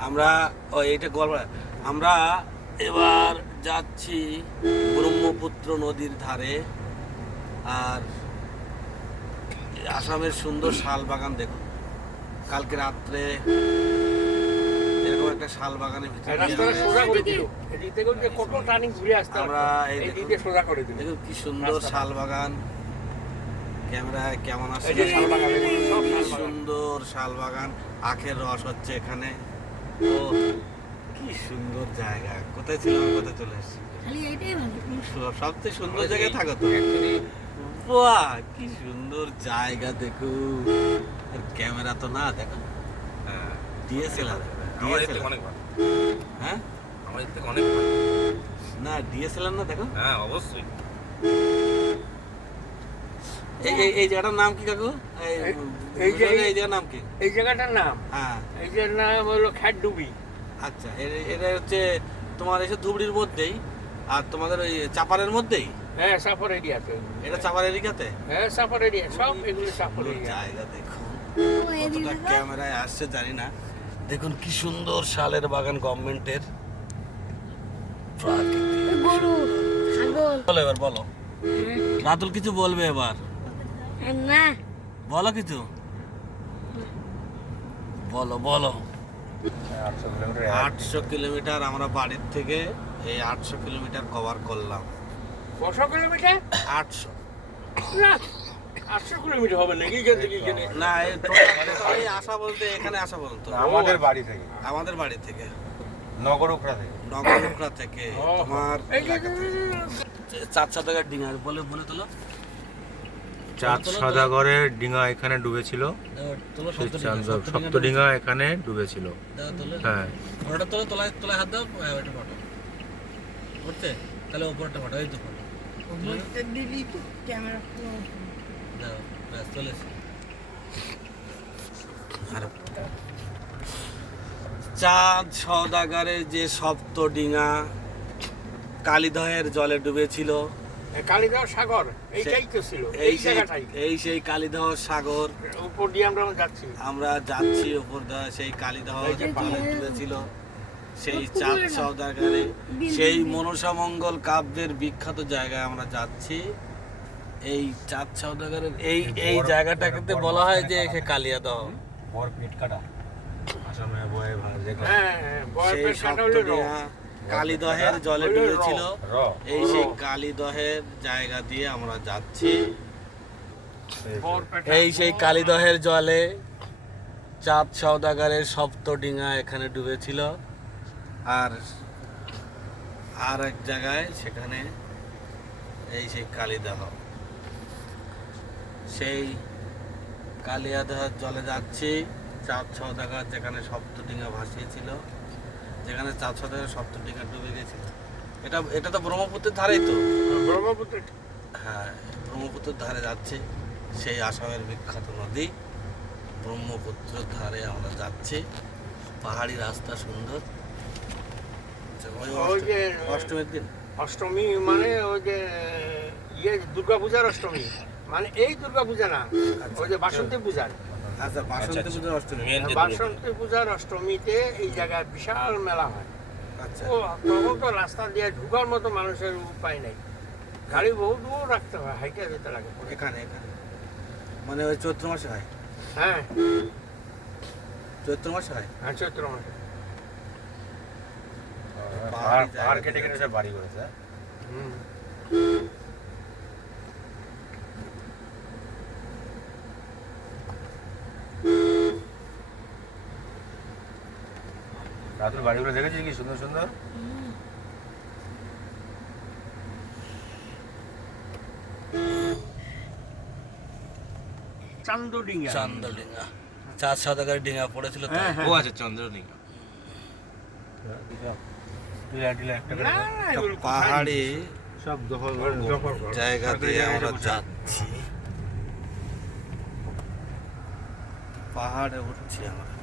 আমরা ও এইটা গোয়ালপাড়া আমরা এবার যাচ্ছি ব্রহ্মপুত্র নদীর ধারে আর আসামের সুন্দর শাল বাগান দেখুন। কালকে রাত্রে এরকম একটা শাল বাগানের ভিতরে আমরা- দেখুন- দিয়ে সোজা করে দিল। দেখুন কি সুন্দর শাল বাগান। ক্যামেরায় কেমন আসছে শাল বাগান, কি সুন্দর শাল বাগান আখের রস হচ্ছে এখানে। ও কি সুন্দর জায়গা। কোথায় ছিলাম কোথায় চলে এসেছি? খালি এইটাই ভালো। সব- সবচেয়ে সুন্দর জায়গায় থাকো তো। বাহ কি সুন্দর জায়গা দেখো। আর ক্যামেরা তো না দেখো। হ্যাঁ। DSLR DSLR. অনেক ভালো। হ্যাঁ? আমার থেকে অনেক ভালো। না ডিএসএলআর না দেখো। হ্যাঁ অবশ্যই। এই এই- এই জায়গাটার নাম কি কাকু? এই এই- এই জায়গার নাম কি? এই জায়গাটার নাম? হ্যাঁ। এই নাম হলো খ্যাটডুবি আচ্ছা এ- এটা হচ্ছে তোমার এসে ধুবড়ির মধ্যেই আর তোমাদের ওই চাপারের মধ্যেই? হ্যাঁ সাফর এরিয়াতে। এটা চাপার এরিকাতে হ্যাঁ সাফর এরিয়া সব এগুলো সাফর এরিয়া। জায়গা দেখুন কতটা ক্যামেরায় আসছে জানি না। দেখুন কি সুন্দর শালের বাগান গভর্নমেন্টের। গরু ছাগল। বলো এবার বলো। রাতুল কিছু বলবে এবার? না। বলো কিছু। বলো বলো। আটশো কিলোমিটার আমরা বাড়ির থেকে এই আটশো কিলোমিটার কভার করলাম। কশো কিলোমিটার? আটশো। না আটশো কিলোমিটার হবে নাকি এখান থেকে এখানে? না এই আসা বলতে এখানে আসা বলতো। আমাদের বাড়ি থেকে। আমাদের বাড়ি থেকে। নগর ওখরা তোমার। চার টাকার ডিঙার বলে বলে তোলো। চাঁদ সদাগরের ডিঙা এখানে ডুবেছিল। সেই চাঁদ সপ্ত ডিঙা এখানে ডুবেছিল। হ্যাঁ। ওটা তোলো তোলায় তোলায় হাত দাও ফটো। তাহলে ওপরটা ফটো এই তো ফটো। দিলি তো ক্যামেরা দাও ব্যাস চলে চাঁদ সওদাগারের যে সপ্ত ডিঙা কালীদহের জলে ডুবেছিল। কালিদাও সাগর এইটাই তো ছিল এই জায়গাটাই। এই সেই কালীদহ সাগর। উপর দিয়ে আমরা যাচ্ছি। আমরা যাচ্ছি উপর দেওয়া সেই কালীদহ যে পাহাড়ে ডুবেছিল সেই চাঁদ সওদাগারে সেই মনসামঙ্গল কাব্যের বিখ্যাত জায়গায় আমরা যাচ্ছি। এই চাঁদ সওদাগারের এই এই জায়গাটাকে বলা হয় যে সে কালিয়াদহ। বর পেট কাটা। আসামে বয়ে ভাজে হ্যাঁ হ্যাঁ সেই পেট কাটা হলো কালীদহের জলে ডুবেছিল। এই সেই। কালীদহের জায়গা দিয়ে আমরা যাচ্ছি। এই সেই কালীদহের জলে চাঁদ সওদাগারের সপ্তডিঙা এখানে ডুবেছিল। আর আর এক জায়গায় সেখানে এই সেই কালীদহ। সেই কালিয়াদহের জলে যাচ্ছি। চাঁদ সওদাগার যেখানে সপ্তডিঙা ভাসিয়েছিল। যেখানে চাঁদ সওদাগার সপ্তডিঙা ডুবে গেছে। এটা এটা তো ব্রহ্মপুত্রের ধারেই তো। ব্রহ্মপুত্র হ্যাঁ ব্রহ্মপুত্রের ধারে যাচ্ছে। সেই আসামের বিখ্যাত নদী। ব্রহ্মপুত্রের ধারে আমরা যাচ্ছি। পাহাড়ি রাস্তা সুন্দর। আচ্ছা, অষ্টমীর দিন। অষ্টমী মানে ওই যে ইয়ে দুর্গা পূজার অষ্টমী। মানে এই দুর্গা পূজা না ওই যে বাসন্তী পূজার। আচ্ছা বাসন্তী পুজোর অষ্টমী। বাসন্তী পূজার অষ্টমীতে এই জায়গায় বিশাল মেলা হয়। আচ্ছা। ও তখন তো রাস্তা দিয়ে ঢুকার মতো মানুষের উপায় নেই। গাড়ি বহু দূর রাখতে হয় হাইটে যেতে লাগে। এখানে এখানে। মানে ওই চৈত্র মাসে হয়? হ্যাঁ। চৈত্র মাসে হয়? হ্যাঁ চৈত্র মাসে। পাহাড় পাহাড় কেটে কেটে সব বাড়ি করেছে। হ্যাঁ? হুম। রাতুর বাড়িগুলো দেখেছিস কি সুন্দর সুন্দর? চান্দডিঙ্গা। চার সদাগার ডিঙা পড়েছিল তো হ্যাঁ হ্যাঁ। ও আছে পাহাড়ি সব। জায়গা দিয়ে আমরা যাচ্ছি। পাহাড়ে উঠছি আমরা।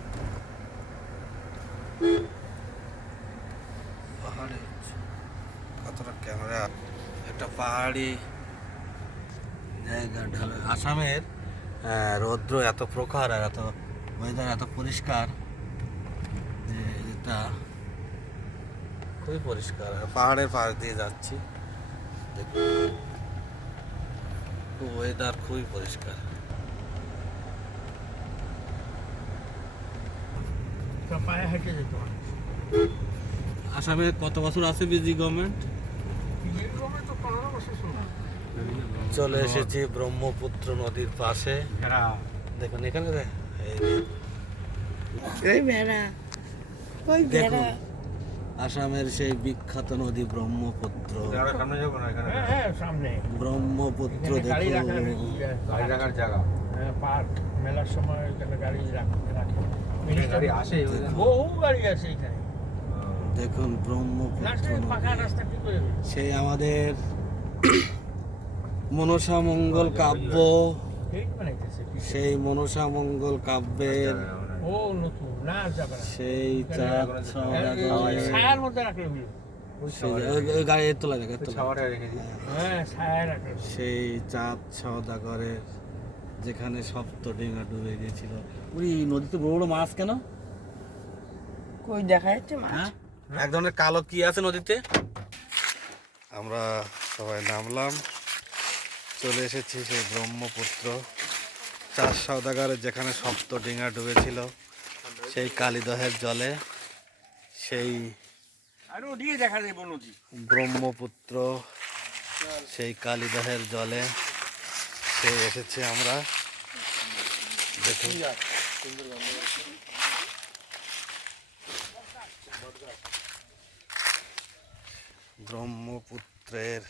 পাহাড়ে কতটা ক্যামেরা? একটা পাহাড়ি জায়গা ঢালে। আসামের রৌদ্র এত প্রখর আর এত ওয়েদার এত পরিষ্কার যে এটা খুবই পরিষ্কার। পাহাড়ের পাশ দিয়ে যাচ্ছি। ওয়েদার খুবই পরিষ্কার। পায়ে হেঁটে যেত মানুষ আসামে কত বছর আছে বিজি গভর্নমেন্ট চলে। এসেছি ব্রহ্মপুত্র নদীর পাশে। দেখুন এখানে এই ভেড়া ওই দেখুন ভেড়া আসামের সেই বিখ্যাত নদী ব্রহ্মপুত্র। সামনে যাব না এখানে? সামনে। ব্রহ্মপুত্র গাড়ি রাখার দেখুন গাড়ি রাখার জায়গা। হ্যাঁ, পার্ক। মেলার সময় এখানে গাড়ি রাখে। গাড়ি আসে বহু গাড়ি আছে এখানে। দেখুন ব্রহ্মপুত্র সেই আমাদের মনসা মঙ্গল কাব্য? সেই মনসা মঙ্গল কাব্যের না সেই ওই গাড়ি তোলা রেখেছি হ্যাঁ। সেই চাঁদ সওদাগরের যেখানে সপ্ত ডিঙা ডুবে গিয়েছিল। ওই নদীতে বড় বড় মাছ কেন? কই দেখা যাচ্ছে মাছ? হ্যাঁ? এক ধরনের কালো কি আছে নদীতে? আমরা সবাই নামলাম চলে এসেছি সেই ব্রহ্মপুত্র চার সওদাগরের যেখানে সপ্ত ডিঙা ডুবেছিল। সেই কালীদহের জলে সেই আর ওদিকে দেখা যাবে নদী। ব্রহ্মপুত্র সেই কালীদহের জলে সেই এসেছি আমরা। দেখুন। ব্রহ্মপুত্রের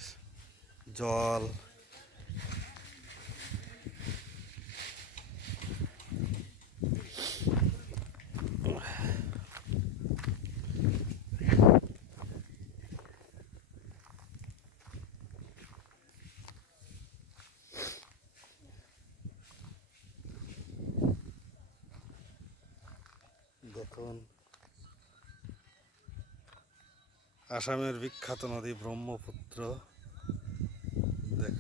জল দেখুন আসামের বিখ্যাত নদী ব্রহ্মপুত্র। দেখ।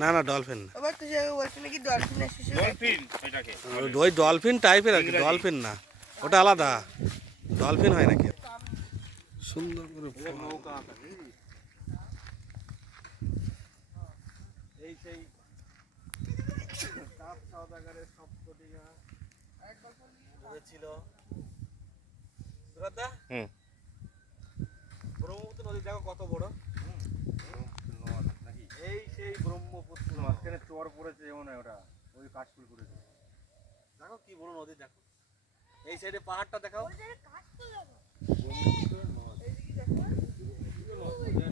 না না ডলফিন ওই ডলফিন টাইপের আর কি ডলফিন না। ওটা আলাদা। ডলফিন হয় নাকি? সুন্দর করে নৌকা এই সেই চাঁদ সওদাগরের সপ্তডিঙা ডুবেছিল সুরাদা হুম। ব্রহ্মপুত্র নদী দেখো কত বড়। এই সেই ব্রহ্মপুত্র মাঝখানে চর পড়েছে যেমন ওটা। ওই কাশফুল করেছে। দেখো কি বড় নদী দেখো। এই সাইডে পাহাড়টা দেখাও। দেখা। তো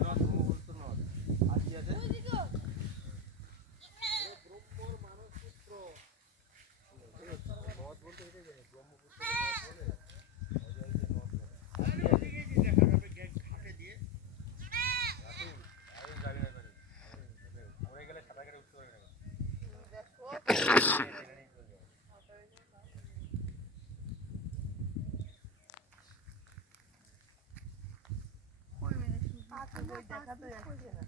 যাচ্ছে না।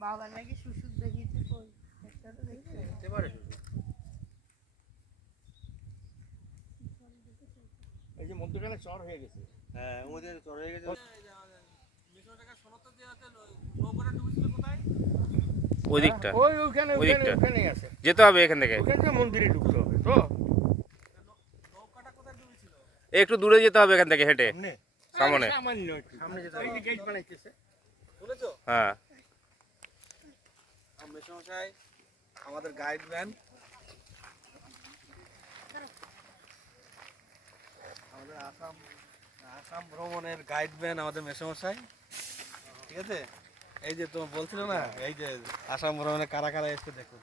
বাবা নাকি শুশুর দেখিয়েছে কই? একটা তো দেখতে পারে এই যে মধ্যখানে চর হয়ে গেছে। হ্যাঁ ওদের চড় হয়ে গেছে। ওই দিকটা। ওই ওখানে ওই ওখানে দিকটা। ওখানে আছে। যেতে হবে এখান থেকে। ওখানে থেকে মন্দিরে ঢুকতে হবে তো। একটু দূরে যেতে হবে এখান থেকে হেঁটে। সামনে। হ্যাঁ। আমাদের গাইডম্যান আমাদের আসাম আসাম ভ্রমণের গাইডম্যান আমাদের মেশমশাই ঠিক আছে? এই যে তোমার বলছিল না এই যে আসাম ভ্রমণে কারা কারা এসছে দেখুন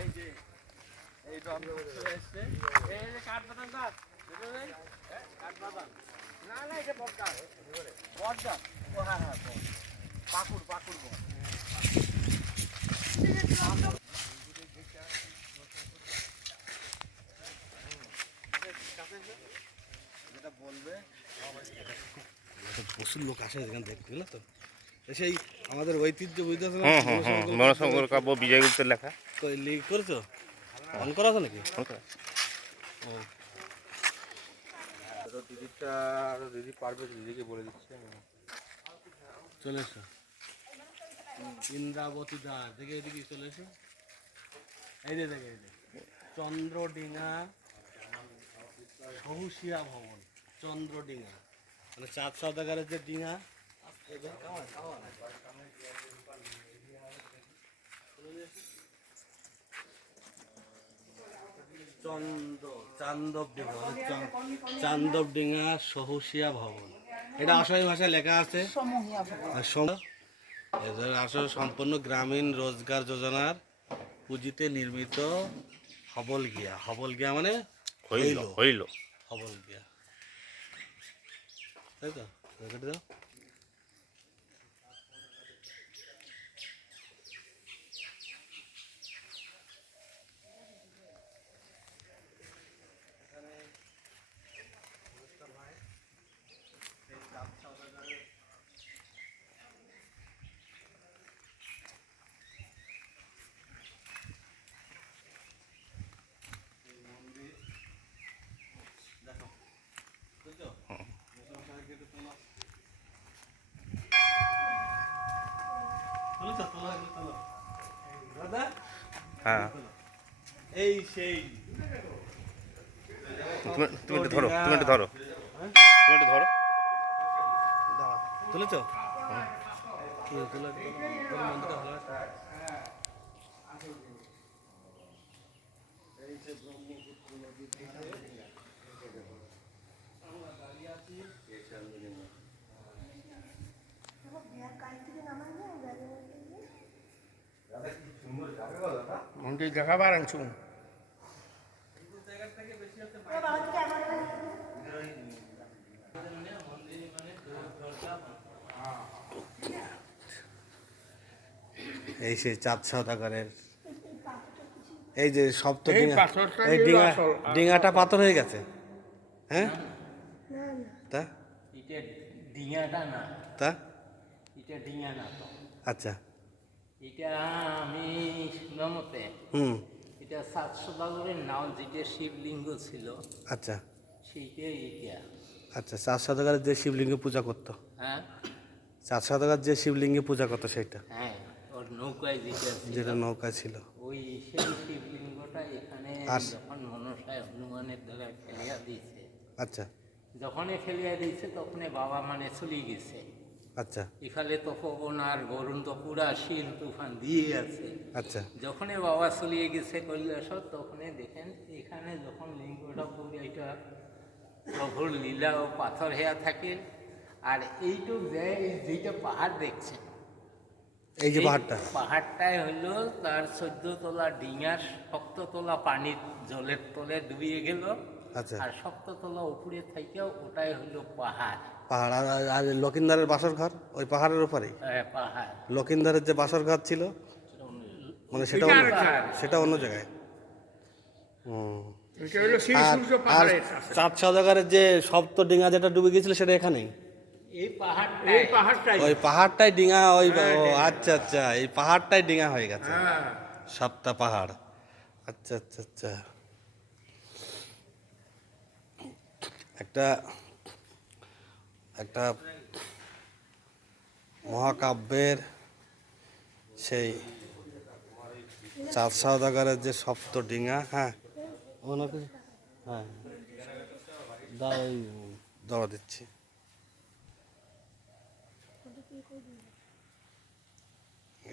এই যে এই এসছে। এই গাছ। হ্যাঁ, না না এটা ও হ্যাঁ হ্যাঁ পাকুড় পাকুড় বট প্রচুর লোক আসে এখানে দেখতে বুঝলে তো সেই আমাদের ঐতিহ্য বুঝতে মনসঙ্গর কাব্য বিজয় গুপ্তের লেখা। তো লিখ করেছ? অন করা। আছে নাকি দিদিটা দিদি পারবে দিদিকে বলে দিচ্ছে। চলে এসো। ইন্দ্রাবতী দা, দেখে এদিকে চলে এসো। এই যে, দেখে, এই যে। চন্দ্রডিঙা সহুশিয়া ভবন, চন্দ্রডিঙা। মানে চাঁদ সদাগারের যে ডিঙা, চন্দ্র। চান্দব ডিঙা মানে চান- চান্দব ডিঙা সহুশিয়া ভবন। এটা অসহায় ভাষায় লেখা আছে। এদের আসলে সম্পূর্ণ গ্রামীণ রোজগার যোজনার পুঁজিতে নির্মিত হবল গিয়া। হবল গিয়া মানে হইল হইল। হবল গিয়া। তাই তো? দাও তুলেছো? তোলো, এগুলো তোলো। দাদা হ্যাঁ। এই সেই। তুমি তুমি একটু ধরো তুমি একটু ধরো। তুমি একটু ধরো। তুলেছ? আমরা দাঁড়িয়ে আছি মন্দির দেখাবার আনছুন এই সেই চাঁদ সদাগরের এই যে সপ্ত এই ডিঙা এই ডিঙা ডিঙাটা পাথর হয়ে গেছে। হ্যাঁ? তা? ডিঙাটা না। তা? এটা ডিঙা না তো। আচ্ছা। এটা আমি শোনা মতে হুম। এটা সাতশো নাম যেটা শিবলিঙ্গ ছিল। আচ্ছা। এটা। আচ্ছা সদাগরের যে শিবলিঙ্গে পূজা করতো। হ্যাঁ। চাঁদ সদাগর যে শিবলিঙ্গে পূজা করতো সেটা হ্যাঁ ওর নৌকায় যেটা নৌকা ছিল। ওই সেই শিবলিঙ্গটা এখানে যখন মনসায় হনুমানের দ্বারা ফেলিয়া দিয়েছে আচ্ছা। যখনই ফেলিয়া দিয়েছে তখনই বাবা মানে চলে গেছে। আচ্ছা। এখানে তপবন আর বরুণ তো পুরা শিল তুফান দিয়ে আছে। আচ্ছা। যখনই বাবা চলিয়ে গেছে কৈলাসত তখনই দেখেন এখানে যখন লিঙ্গটা পুরো এটা প্রভুর লীলা ও পাথর হেয়া থাকে আর এইটুক এই যেটা পাহাড় দেখছেন এই যে পাহাড়টা। পাহাড়টাই হলো তার চোদ্দ তলা ডিঙার শক্ত তলা পানির জলের তলে ডুবিয়ে গেল। আর শক্ত উপরে থেকেও ওটাই হলো পাহাড়। পাহাড় আর আর লকিন্দারের বাসর ঘর? ওই পাহাড়ের উপরেই হ্যাঁ, পাহাড়। লকিন্দারের যে বাসর ঘর ছিল? মানে সেটা অন্য সেটা অন্য জায়গায়। আর। চাঁদ সদাগরের যে সপ্ত ডিঙা যেটা ডুবে গেছিল সেটা এখানেই? ওই পাহাড়টাই ডিঙা ওই আচ্ছা আচ্ছা এই পাহাড়টাই ডিঙা হয়ে গেছে। হ্যাঁ। সাতটা পাহাড়। আচ্ছা আচ্ছা আচ্ছা। একটা একটা মহাকাব্যের সেই চাঁদ সওদাগরের যে সপ্ত ডিঙা হ্যাঁ? ওনাকে হ্যাঁ। দাও ওই দাওয়া দিচ্ছি।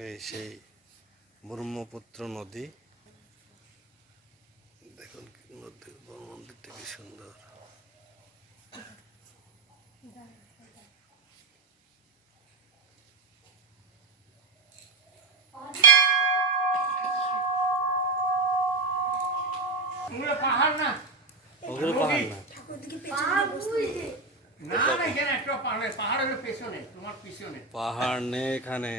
এই সেই ব্রহ্মপুত্র নদী। দেখুন কি নদী মন্দিরটা কি সুন্দর। পাহাড় না ওগুলো পাহাড় না না না এখানে একটা পাহাড় পাহাড় হলো পেছনে তোমার পিছনে পাহাড় নেই এখানে